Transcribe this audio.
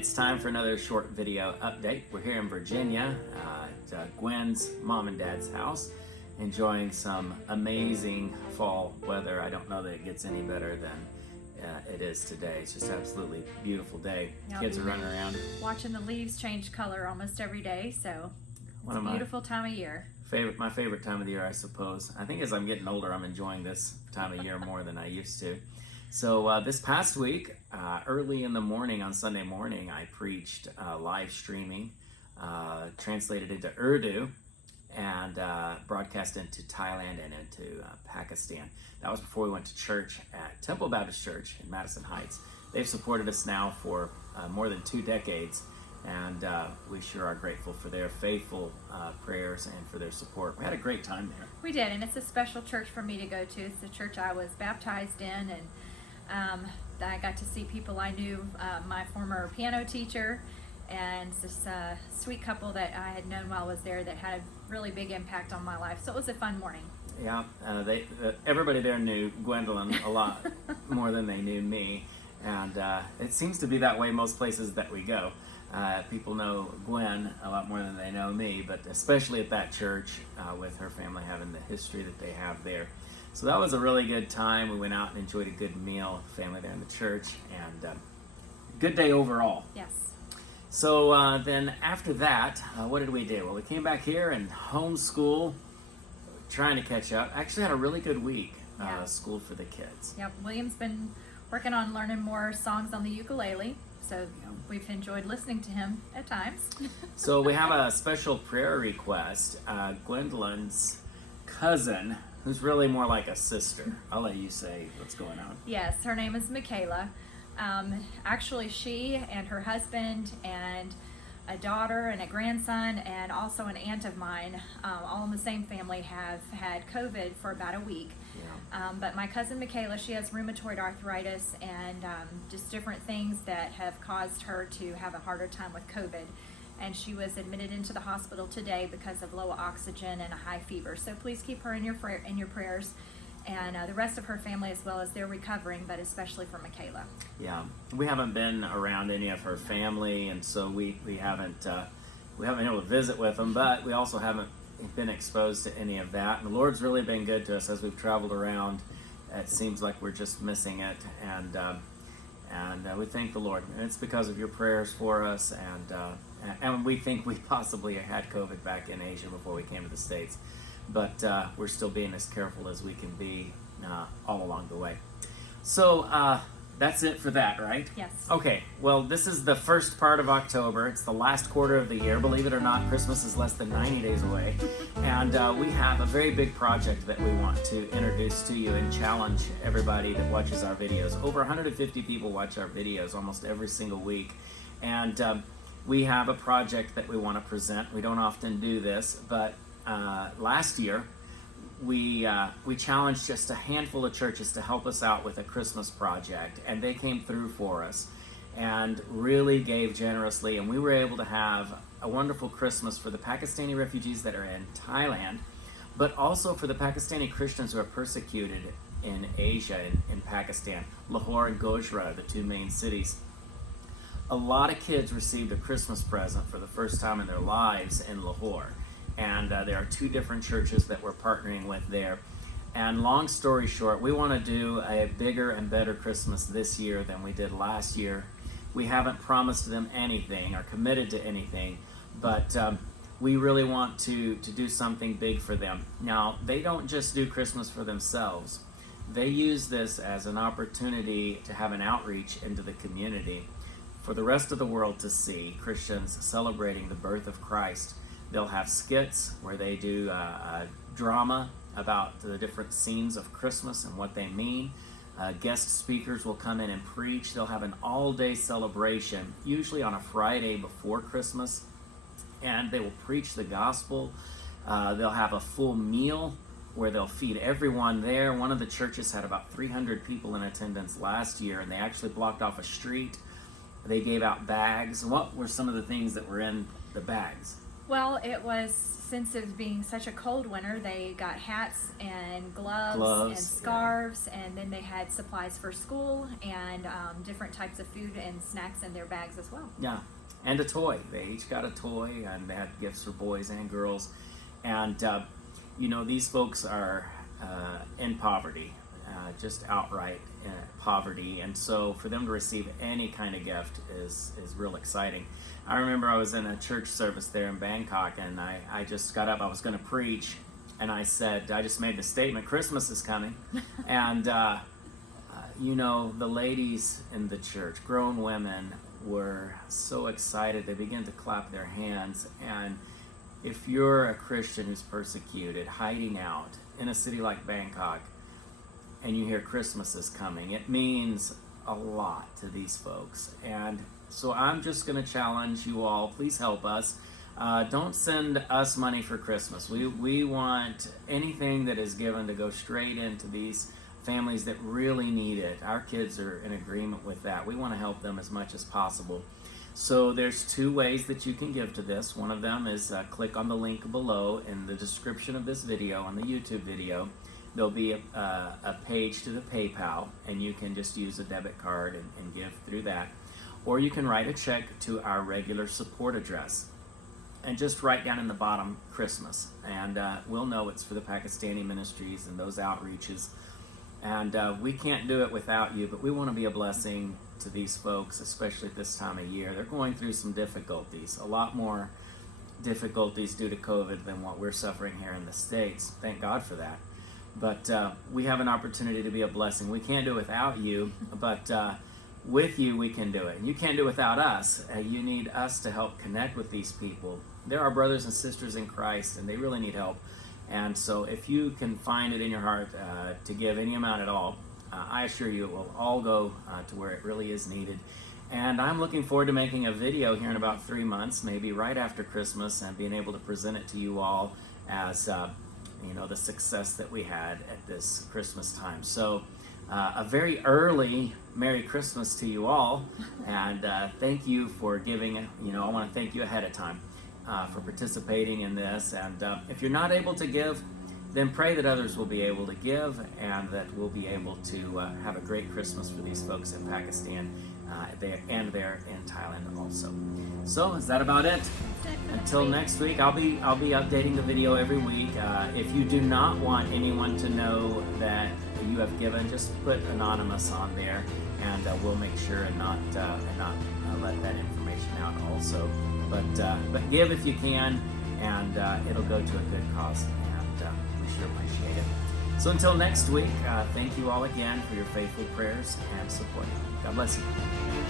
it's time for another short video update. We're here in Virginia at Gwen's mom and dad's house, enjoying some amazing fall weather. I don't know that it gets any better than it is today. It's just absolutely beautiful day. Yep. Kids are running around. Watching the leaves change color almost every day, so it's a beautiful time of year. My favorite time of the year, I suppose. I think as I'm getting older, I'm enjoying this time of year more than I used to. So this past week, early in the morning on Sunday morning, I preached live streaming, translated into Urdu, and broadcast into Thailand and into Pakistan. That was before we went to church at Temple Baptist Church in Madison Heights. They've supported us now for more than 2 decades, and we sure are grateful for their faithful prayers and for their support. We had a great time there. We did, and it's a special church for me to go to. It's the church I was baptized in, and I got to see people I knew, my former piano teacher, and this sweet couple that I had known while I was there that had a really big impact on my life. So it was a fun morning. Yeah, everybody there knew Gwendolyn a lot more than they knew me, and it seems to be that way most places that we go. People know Gwen a lot more than they know me, but especially at that church with her family having the history that they have there. So that was a really good time. We went out and enjoyed a good meal, family there in the church, and good day overall. Yes. So then after that, what did we do? Well, we came back here and homeschool, trying to catch up. Actually had a really good week, school for the kids. Yep, William's been working on learning more songs on the ukulele, so we've enjoyed listening to him at times. So we have a special prayer request. Gwendolyn's cousin, who's really more like a sister. I'll let you say what's going on. Yes, her name is Michaela. Actually, she and her husband and a daughter and a grandson and also an aunt of mine, all in the same family, have had COVID for about a week. Yeah. But my cousin Michaela, she has rheumatoid arthritis and just different things that have caused her to have a harder time with COVID. And she was admitted into the hospital today because of low oxygen and a high fever. So please keep her in your prayers, and the rest of her family as well as they're recovering, but especially for Michaela. Yeah, we haven't been around any of her family, and so we haven't been able to visit with them. But we also haven't been exposed to any of that. And the Lord's really been good to us as we've traveled around. It seems like we're just missing it, and we thank the Lord. And it's because of your prayers for us, and we think we possibly had COVID back in Asia before we came to the States. But we're still being as careful as we can be all along the way. So that's it for that, right? Yes. Okay, well, this is the first part of October. It's the last quarter of the year. Believe it or not, Christmas is less than 90 days away. And we have a very big project that we want to introduce to you and challenge everybody that watches our videos. Over 150 people watch our videos almost every single week. And we have a project that we want to present. We don't often do this, but last year we challenged just a handful of churches to help us out with a Christmas project, and they came through for us and really gave generously, and we were able to have a wonderful Christmas for the Pakistani refugees that are in Thailand, but also for the Pakistani Christians who are persecuted in Asia, in Pakistan. Lahore and Gujarat are the 2 main cities. A lot of kids received a Christmas present for the first time in their lives in Lahore. And there are 2 different churches that we're partnering with there. And long story short, we want to do a bigger and better Christmas this year than we did last year. We haven't promised them anything or committed to anything, but we really want to do something big for them. Now, they don't just do Christmas for themselves. They use this as an opportunity to have an outreach into the community for the rest of the world to see Christians celebrating the birth of Christ. They'll have skits where they do drama about the different scenes of Christmas and what they mean. Guest speakers will come in and preach. They'll have an all-day celebration, usually on a Friday before Christmas, and they will preach the gospel. They'll have a full meal where they'll feed everyone there. One of the churches had about 300 people in attendance last year, and they actually blocked off a street. They gave out bags. What were some of the things that were in the bags? Well, it was, since it was being such a cold winter, they got hats and gloves and scarves, and then they had supplies for school and different types of food and snacks in their bags as well. Yeah, and a toy. They each got a toy, and they had gifts for boys and girls. And, these folks are in poverty, just outright poverty. And so for them to receive any kind of gift is real exciting. I remember I was in a church service there in Bangkok, and I just got up. I was going to preach, and I said, I just made the statement, Christmas is coming. And, the ladies in the church, grown women, were so excited. They began to clap their hands. And if you're a Christian who's persecuted, hiding out in a city like Bangkok, and you hear Christmas is coming, it means a lot to these folks. And so I'm just going to challenge you all, please help us. Don't send us money for Christmas. We want anything that is given to go straight into these families that really need it. Our kids are in agreement with that. We want to help them as much as possible. So there's two ways that you can give to this. One of them is click on the link below in the description of this video, on the YouTube video. There'll be a page to the PayPal, and you can just use a debit card and give through that. Or you can write a check to our regular support address and just write down in the bottom Christmas, and we'll know it's for the Pakistani ministries and those outreaches. And we can't do it without you, but we want to be a blessing to these folks, especially at this time of year. They're going through some difficulties, a lot more difficulties due to COVID than what we're suffering here in the States. Thank God for that. But we have an opportunity to be a blessing. We can't do it without you, but with you we can do it. And you can't do it without us. You need us to help connect with these people. They're our brothers and sisters in Christ, and they really need help. And so if you can find it in your heart to give any amount at all, I assure you it will all go to where it really is needed. And I'm looking forward to making a video here in about 3 months, maybe right after Christmas, and being able to present it to you all as the success that we had at this Christmas time. So a very early Merry Christmas to you all, and thank you for giving. I want to thank you ahead of time for participating in this. And if you're not able to give, then pray that others will be able to give, and that we'll be able to have a great Christmas for these folks in Pakistan and there in Thailand also. So is that about it? Until next week, I'll be updating the video every week. If you do not want anyone to know that you have given, just put anonymous on there, and we'll make sure and not let that information out also. But give if you can, and it'll go to a good cause, and we sure appreciate it. So until next week, thank you all again for your faithful prayers and support. God bless you.